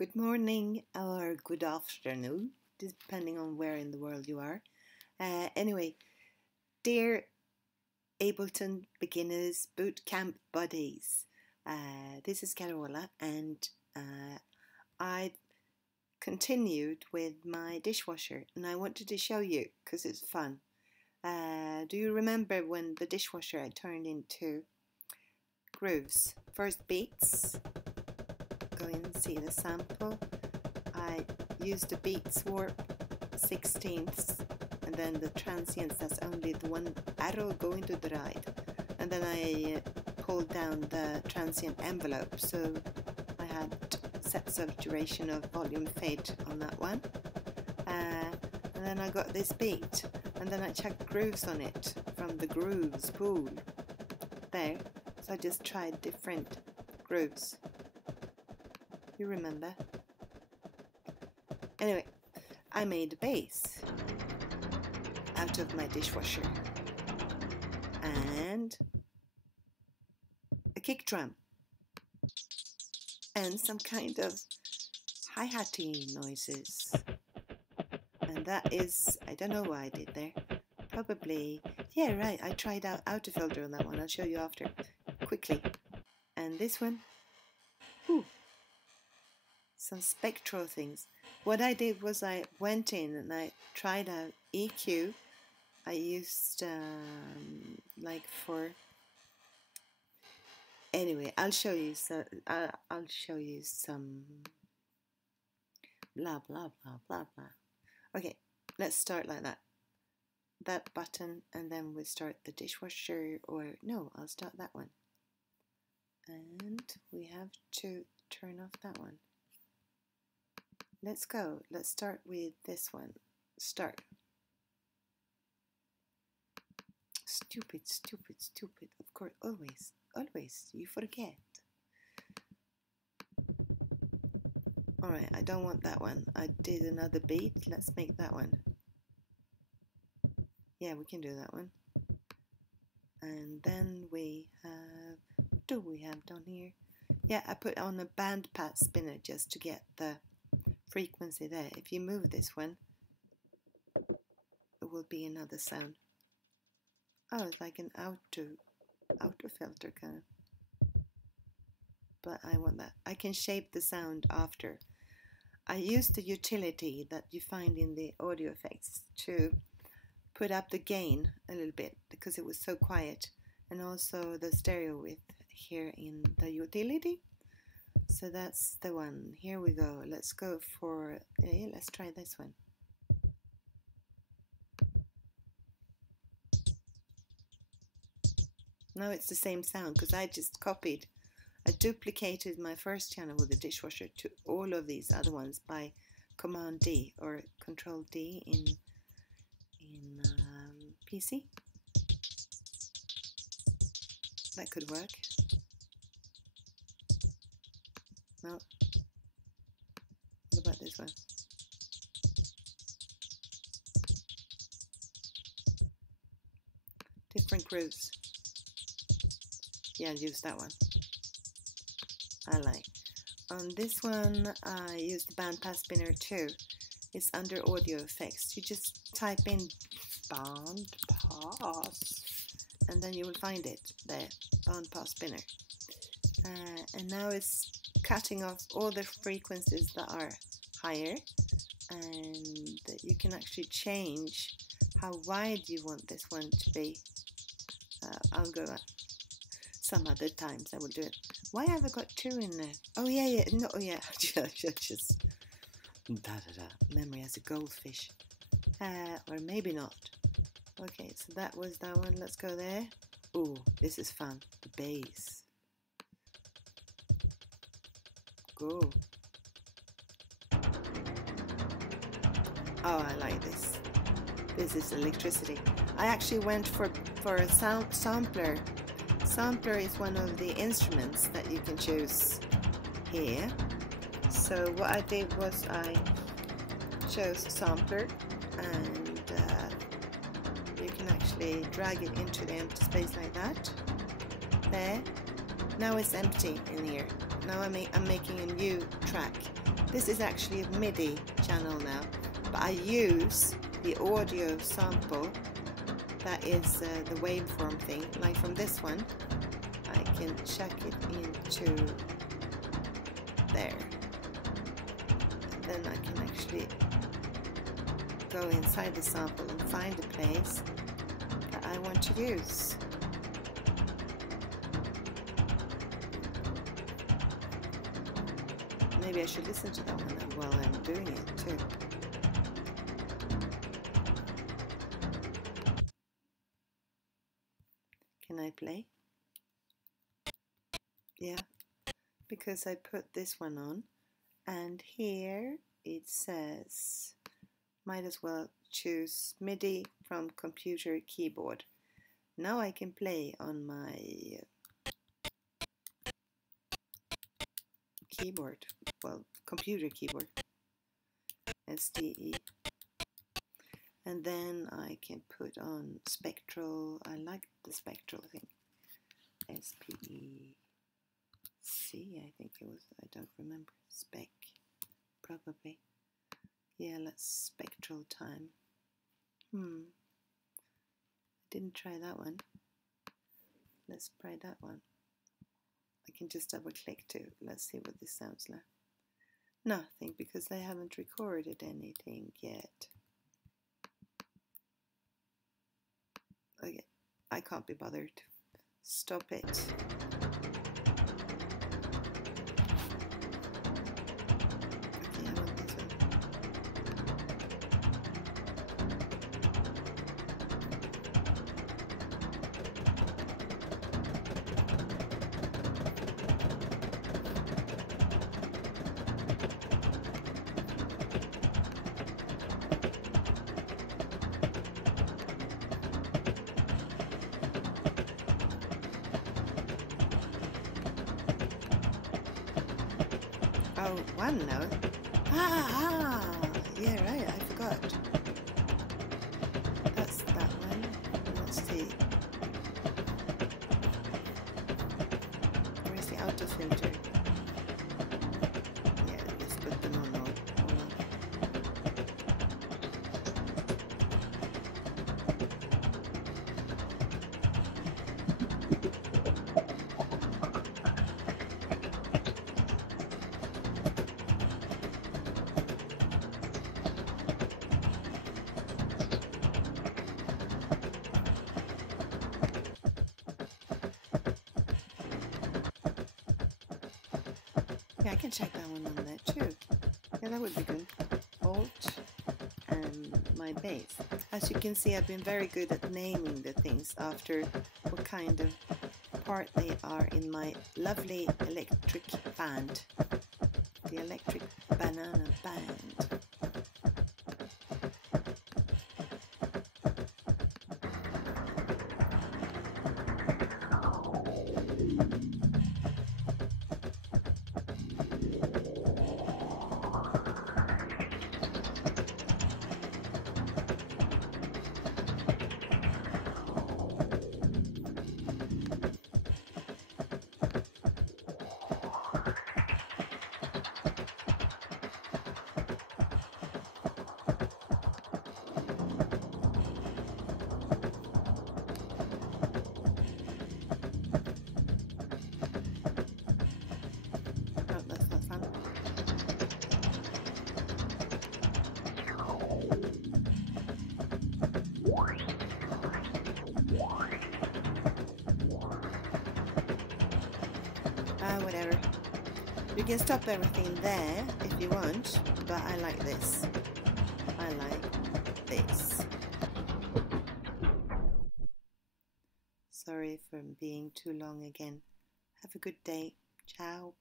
Good morning or good afternoon, depending on where in the world you are. Anyway, dear Ableton beginners bootcamp buddies, this is Carola, and I continued with my dishwasher, and I wanted to show you because it's fun. Do you remember when the dishwasher I turned into grooves? First beats. Go in and see the sample. I used the beats warp 16ths, and then the transients, that's only the one arrow going to the right, and then I pulled down the transient envelope, so I had sets of duration of volume fade on that one, and then I got this beat, and then I checked grooves on it from the grooves pool there, so I just tried different grooves. You remember? Anyway, I made a bass out of my dishwasher and a kick drum and some kind of hi-hatty noises, and that is, I don't know what I did there, probably, yeah, right, I tried out auto-filter on that one. I'll show you after quickly. And this one, ooh, some Spectral things. What I did was I went in and I tried out EQ. I used like for, anyway, I'll show you. So I'll show you some blah blah blah blah blah. Okay, let's start like that. That button, and then we start the dishwasher, or no, I'll start that one. And we have to turn off that one. Let's go. Let's start with this one. Start. Stupid, stupid, stupid. Of course, always, always. You forget. Alright, I don't want that one. I did another beat. Let's make that one. Yeah, we can do that one. And then we have... What do we have down here? Yeah, I put on a bandpass spinner just to get the frequency there. If you move this one, it will be another sound. Oh, it's like an auto filter kind of. But I want that. I can shape the sound after. I used the utility that you find in the audio effects to put up the gain a little bit because it was so quiet, and also the stereo width here in the utility. So that's the one. Here we go. Let's go for, let's try this one. Now it's the same sound because I just copied. I duplicated my first channel with the dishwasher to all of these other ones by Command D or Control D in PC. That could work. No. What about this one? Different grooves. Yeah, I'll use that one. I like. On this one, I use the bandpass spinner too. It's under audio effects. You just type in bandpass, and then you will find it there. Bandpass spinner. And now it's cutting off all the frequencies that are higher, and you can actually change how wide you want this one to be. I'll go some other times I will do it. Why have I got two in there? Oh yeah, no, yeah, just memory as a goldfish, or maybe not. Okay, so that was that one. Let's go there. Oh, this is fun. The bass. Go. Oh, I like this. This is electricity. I actually went for a sampler. Sampler is one of the instruments that you can choose here. So what I did was I chose sampler, and you can actually drag it into the empty space like that. There. Now it's empty in here. now I'm making a new track. This is actually a Midi channel now, but I use the audio sample that is the waveform thing, like from this one. I can chuck it into there. And then I can actually go inside the sample and find a place that I want to use. Maybe I should listen to that one while I'm doing it too. Can I play? Yeah, because I put this one on, and here it says might as well choose MIDI from computer keyboard. Now I can play on my keyboard, well, computer keyboard, SDE, and then I can put on Spectral. I like the Spectral thing, SPEC, I think it was, I don't remember, spec, probably, yeah, let's Spectral time. I didn't try that one. Let's try that one. I can just double click too. Let's see what this sounds like. Nothing, because I haven't recorded anything yet. Okay, I can't be bothered. Stop it. Okay, I want this one. Oh, one note. Yeah, right, I forgot. That's that one. Let's see. Where's the auto filter? Yeah, let's put them on all. Yeah, I can check that one on there too. Yeah, that would be good. Alt and my bass. As you can see, I've been very good at naming the things after what kind of part they are in my lovely electric band. The Electric Banana Band. Whatever. You can stop everything there if you want, but I like this. I like this. Sorry for being too long again. Have a good day. Ciao.